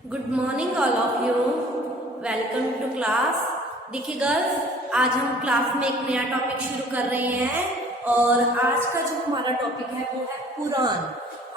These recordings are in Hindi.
Good morning all of you. Welcome to class. देखिए गर्ल्स, आज हम क्लास में एक नया टॉपिक शुरू कर रहे हैं और आज का जो हमारा टॉपिक है वो है पुराण।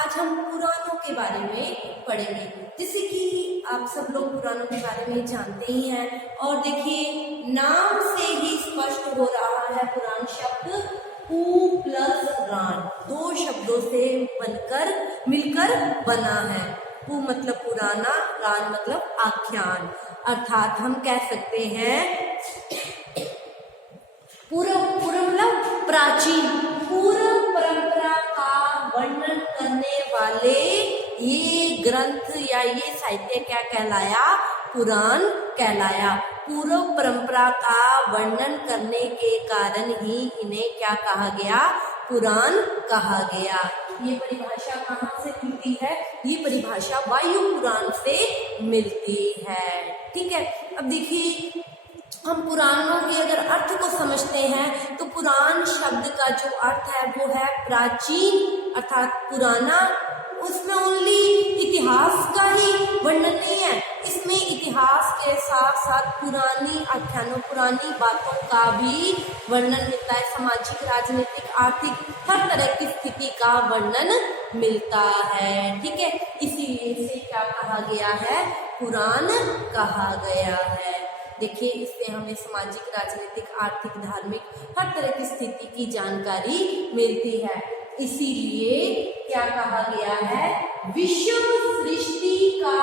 आज हम पुराणों के बारे में पढ़ेंगे। जैसे कि आप सब लोग पुराणों के बारे में जानते ही हैं और देखिए नाम से ही स्पष्ट हो रहा है पुराण शब्द पू प्लस राण दो शब्दों से बनकर मिलकर बना है। पू मतलब पुराना, रान मतलब आख्यान। अर्थात हम कह सकते हैं पूर्व मतलब प्राचीन, पूर्व परंपरा का वर्णन करने वाले ये ग्रंथ या ये साहित्य क्या कहलाया? पुराण कहलाया। पूर्व परंपरा का वर्णन करने के कारण ही इन्हें क्या कहा गया? पुराण कहा गया। ये परिभाषा कहाँ से मिलती है? ये परिभाषा वायु पुराण से मिलती है। ठीक है, अब देखिए हम पुराणों के अगर अर्थ को समझते हैं तो पुराण शब्द का जो अर्थ है वो है प्राचीन, अर्थात पुराना। उसमें ओनली इतिहास का ही वर्णन नहीं है, इसमें इतिहास के साथ साथ पुरानी आख्यानों, पुरानी बातों का भी वर्णन मिलता है। सामाजिक, राजनीतिक, आर्थिक हर तरह की स्थिति का वर्णन मिलता है। ठीक है, इसीलिए इसे क्या कहा गया है? पुराण कहा गया है। देखिए इससे हमें सामाजिक, राजनीतिक, आर्थिक, धार्मिक हर तरह की स्थिति की जानकारी मिलती है। इसीलिए क्या कहा गया है? विश्व सृष्टि का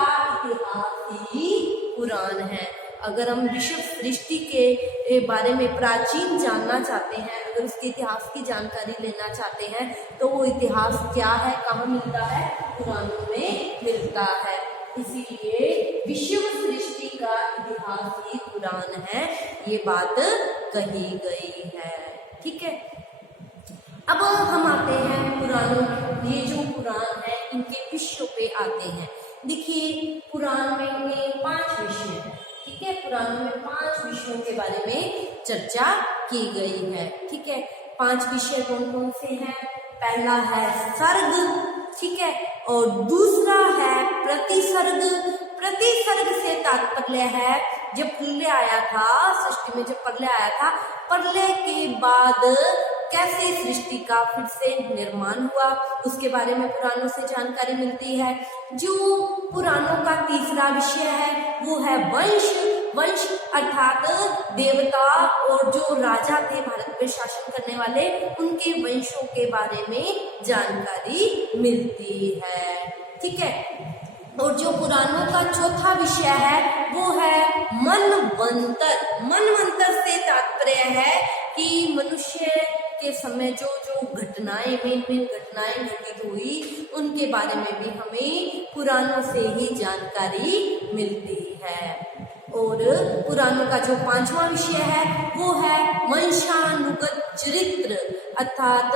इतिहास ही पुराण है। अगर हम विश्व सृष्टि के बारे में प्राचीन जानना चाहते हैं, अगर उसके इतिहास की जानकारी लेना चाहते हैं तो वो इतिहास क्या है, कहाँ मिलता है? पुराणों में मिलता है। इसीलिए विश्व सृष्टि का इतिहास ही पुराण है, ये बात कही गई है। ठीक है, अब हम आते हैं पुराणों, ये जो पुराण है इनके विषयों पे आते हैं। देखिए पुराण में 5 विषय हैं। ठीक है, पुराण में 5 विषयों के बारे में चर्चा की गई है। ठीक है, 5 विषय कौन कौन से हैं? पहला है सर्ग, ठीक है, और दूसरा है प्रतिसर्ग। प्रतिसर्ग से तात्पर्य है जब प्रलय आया था, सृष्टि में जब प्रलय आया था, प्रलय के बाद कैसे सृष्टि का फिर से निर्माण हुआ, उसके बारे में पुराणों से जानकारी मिलती है। जो पुराणों का तीसरा विषय है वो है वंश। वंश अर्थात देवता और जो राजा थे भारत पे शासन करने वाले, उनके वंशों के बारे में जानकारी मिलती है। ठीक है, और जो पुराणों का चौथा विषय है वो है मनवंतर। मनवंतर से तात्पर्य है कि मनुष्य के समय जो जो घटनाएं, मेन घटनाएं घटित हुई, उनके बारे में भी हमें पुराणों से ही जानकारी मिलती है। और पुराणों का जो 5वां विषय है वो है वंशानुगत चरित्र, अर्थात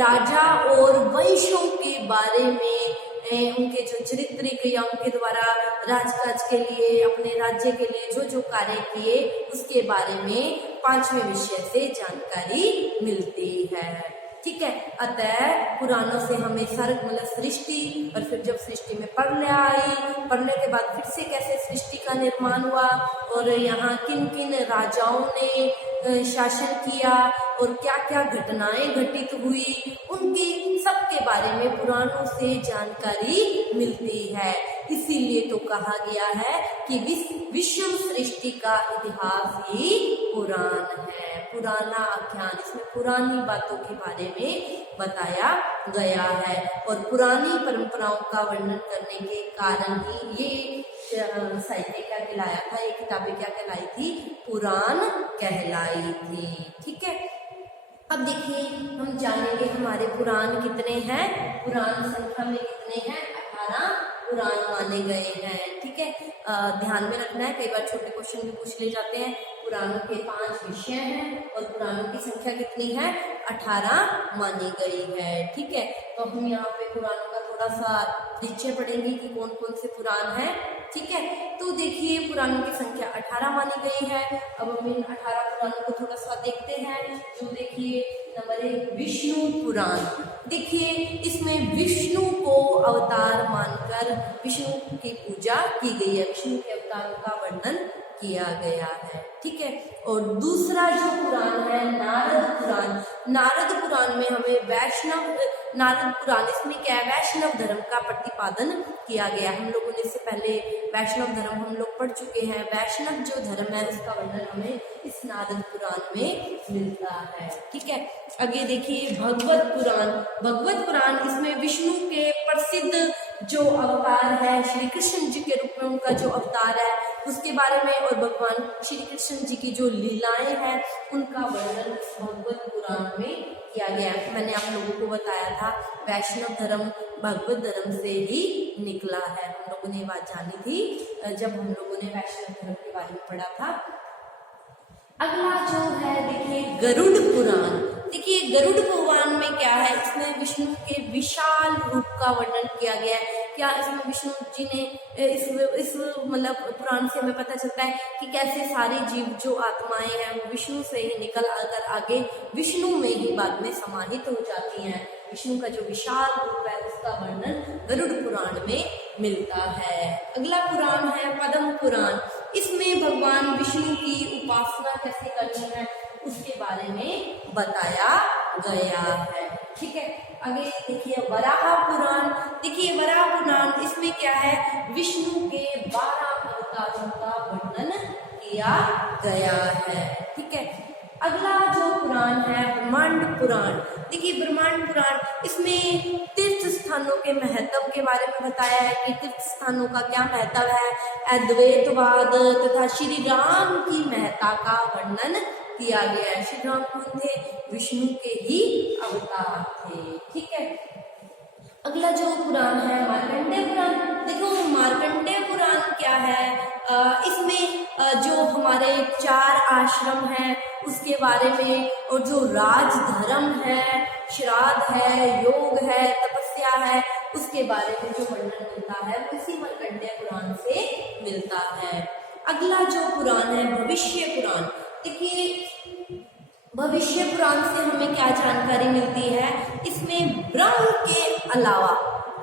राजा और वंशों के बारे में, उनके जो चरित्रिक या उनके द्वारा राजकाज के लिए, अपने राज्य के लिए जो जो कार्य किए, उसके बारे में 5वें विषय से जानकारी मिलती है। ठीक है, अतः पुराणों से हमें सर्ग मतलब सृष्टि, और फिर जब सृष्टि में प्रलय आई, प्रलय के बाद फिर से कैसे सृष्टि का निर्माण हुआ और यहाँ किन किन राजाओं ने शासन किया और क्या क्या घटनाएं घटित हुई, उनके सबके बारे में पुराणों से जानकारी मिलती है। इसीलिए तो कहा गया है कि विश्व सृष्टि का इतिहास ही पुराण है, पुराना आख्यान। इसमें पुरानी बातों के बारे में बताया गया है और पुरानी परंपराओं का वर्णन करने के कारण ही ये साहित्य क्या कहलाया था, ये किताबें क्या कहलाई थी? पुराण कहलाई थी। ठीक है, अब देखिए हम जानेंगे हमारे पुराण कितने हैं। पुराण संख्या में कितने हैं? 18 पुराण माने गए हैं। ठीक है, ध्यान में रखना है, कई बार छोटे क्वेश्चन भी पूछ ले जाते हैं। पुराणों के 5 विषय हैं और पुराणों की संख्या कितनी है? 18 मानी गई है। ठीक है, तो हम यहाँ पे पुराणों का थोड़ा सा परिचय पढ़ेंगे कि कौन कौन से पुराण हैं। ठीक है। तो देखिए पुराणों की संख्या 18 मानी गई है। अब हम इन 18 पुराणों को थोड़ा सा देखते हैं। जो देखिए नंबर 1 विष्णु पुराण। देखिए इसमें विष्णु को अवतार मानकर विष्णु की पूजा की गई है, विष्णु के अवतार का वर्णन किया गया है, ठीक है। और दूसरा जो पुराण है नारद पुराण। नारद पुराण में हमें नारद पुराण, इसमें क्या है, वैष्णव धर्म का प्रतिपादन किया गया। हम लोगों ने इससे पहले वैष्णव धर्म हम लोग पढ़ चुके हैं। वैष्णव जो धर्म है उसका वर्णन हमें इस नारद पुराण में मिलता है, ठीक है। आगे देखिए भगवत पुराण। भगवत पुराण, इसमें विष्णु के प्रसिद्ध जो अवतार है, श्री कृष्ण जी के रूप में उनका जो अवतार है उसके बारे में और भगवान श्री कृष्ण जी की जो लीलाएं हैं उनका वर्णन भगवत पुराण में किया गया है। मैंने आप लोगों को बताया था वैष्णव धर्म भगवत धर्म से ही निकला है। हम लोगों ने ये बात जानी थी जब हम लोगों ने वैष्णव धर्म के बारे में पढ़ा था। अगला जो है देखिए गरुड़ पुराण। देखिए गरुड़ पुराण में क्या है, इसमें विष्णु के विशाल रूप का वर्णन किया गया है। क्या इसमें विष्णु जी ने इस मतलब पुराण से हमें पता चलता है कि कैसे सारे जीव जो आत्माएं हैं वो विष्णु से ही निकल आकर आगे विष्णु में ही बाद में समाहित हो जाती हैं। विष्णु का जो विशाल रूप है उसका वर्णन गरुड़ पुराण में मिलता है। अगला पुराण है पद्म पुराण। इसमें भगवान विष्णु की उपासना कैसे करनी है उसके बारे में बताया गया है, ठीक है। आगे देखिए वराह पुराण। देखिए वराह पुराण, इसमें क्या है, विष्णु के 12 अवतारों का वर्णन किया गया है, ठीक है। अगला जो पुराण है ब्रह्मांड पुराण। देखिए ब्रह्मांड पुराण, इसमें तीर्थ स्थानों के महत्व के बारे में बताया है कि तीर्थ स्थानों का क्या महत्व है, अद्वैतवाद तथा श्री राम की महत्ता का वर्णन किया गया है। श्री राम कौन थे, विष्णु के ही अवतार थे, ठीक है। अगला जो पुराण है मार्कंडेय पुराण। देखो मार्कंडेय पुराण क्या है, इसमें जो हमारे 4 आश्रम हैं उसके बारे में और जो राज धर्म है, श्राद्ध है, योग है, तपस्या है, उसके बारे में जो वर्णन मिलता है वो इसी मार्कंडेय पुराण से मिलता है। अगला जो पुराण है भविष्य पुराण। देखिए भविष्य पुराण से हमें क्या जानकारी मिलती है, इसमें ब्रह्म के अलावा,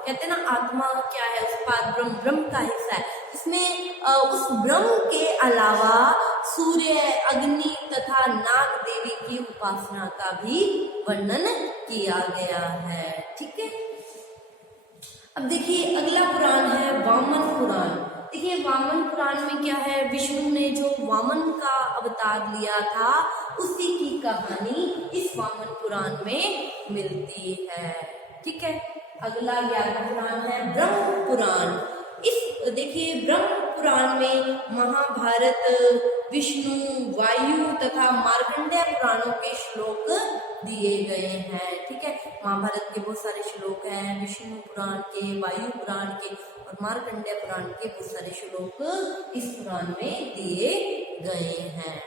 कहते हैं ना आत्मा क्या है, उस पार ब्रह्म का हिस्सा है, इसमें उस ब्रह्म के अलावा सूर्य, अग्नि तथा नाग देवी की उपासना का भी वर्णन किया गया है, ठीक है। अब देखिए अगला पुराण है वामन पुराण। देखिए वामन पुराण में क्या है, विष्णु ने जो वामन का अवतार लिया था उसी की कहानी इस वामन पुराण में मिलती है, ठीक है। अगला 11वां पुराण है ब्रह्म पुराण। इस देखिए ब्रह्म पुराण में महाभारत, विष्णु, वायु तथा मार्कंडेय पुराणों के श्लोक दिए गए हैं, ठीक है। महाभारत के बहुत सारे श्लोक हैं, विष्णु पुराण के, वायु पुराण के और मार्कंडेय पुराण के बहुत सारे श्लोक इस पुराण में दिए गए हैं।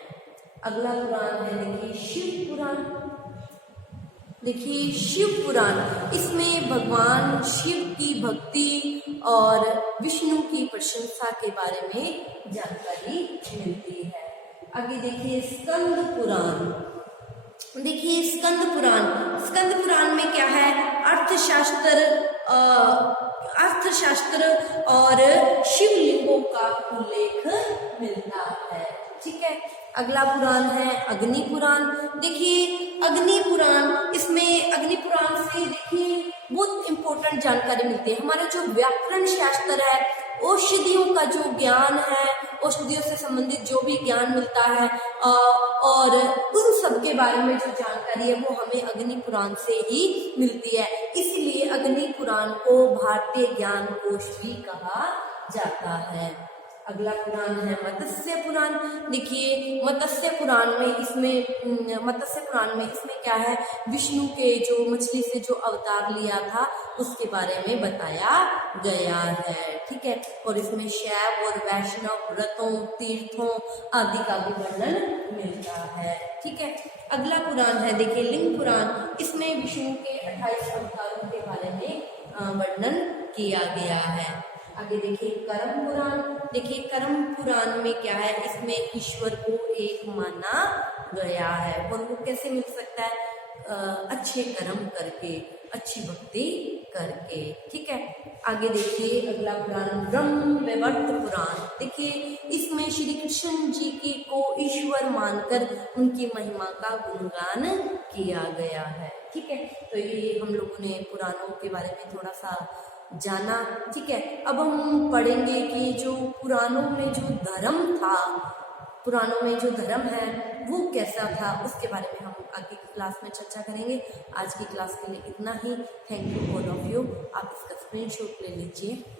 अगला पुराण है देखिए शिव पुराण। देखिए शिव पुराण, इसमें भगवान शिव की भक्ति और विष्णु की प्रशंसा के बारे में जानकारी मिलती है। आगे देखिए स्कंद पुराण। देखिए स्कंद पुराण में क्या है, अर्थशास्त्र और शिवलिंगों का उल्लेख मिलता है, ठीक है। अगला पुराण है अग्नि पुराण। देखिए अग्नि पुराण, इसमें अग्नि पुराण से देखिए बहुत इंपॉर्टेंट जानकारी मिलती है। हमारा जो व्याकरण शास्त्र है, औषधियों का जो ज्ञान है, औषधियों से संबंधित जो भी ज्ञान मिलता है और उन सब के बारे में जो जानकारी है वो हमें अग्नि पुराण से ही मिलती है। इसलिए अग्नि पुराण को भारतीय ज्ञान कोश भी कहा जाता है। अगला पुराण है मत्स्य पुराण। देखिए मत्स्य पुराण में इसमें क्या है, विष्णु के जो मछली से जो अवतार लिया था उसके बारे में बताया गया है, ठीक है। और इसमें शैव और वैष्णव व्रतों, तीर्थों आदि का भी वर्णन मिलता है, ठीक है। अगला पुराण है देखिए लिंग पुराण। इसमें विष्णु के 28 अवतारों के बारे में वर्णन किया गया है। आगे देखिए कर्म पुराण। देखिए कर्म पुराण में क्या है, इसमें ईश्वर को एक माना गया है। और वो कैसे मिल सकता है? अच्छे कर्म करके, अच्छी भक्ति करके। ठीक है, आगे देखिए अगला पुराण ब्रह्म वैवर्त पुराण। देखिए इसमें श्री कृष्ण जी की को ईश्वर मानकर उनकी महिमा का गुणगान किया गया है। ठीक है, तो ये हम लोगों ने पुराणों के बारे में थोड़ा सा जाना। ठीक है, अब हम पढ़ेंगे कि जो पुराणों में जो धर्म था, पुराणों में जो धर्म है वो कैसा था, उसके बारे में हम आगे की क्लास में चर्चा करेंगे। आज की क्लास के लिए इतना ही। Thank you all of you. आप इसका स्क्रीनशॉट ले लीजिए।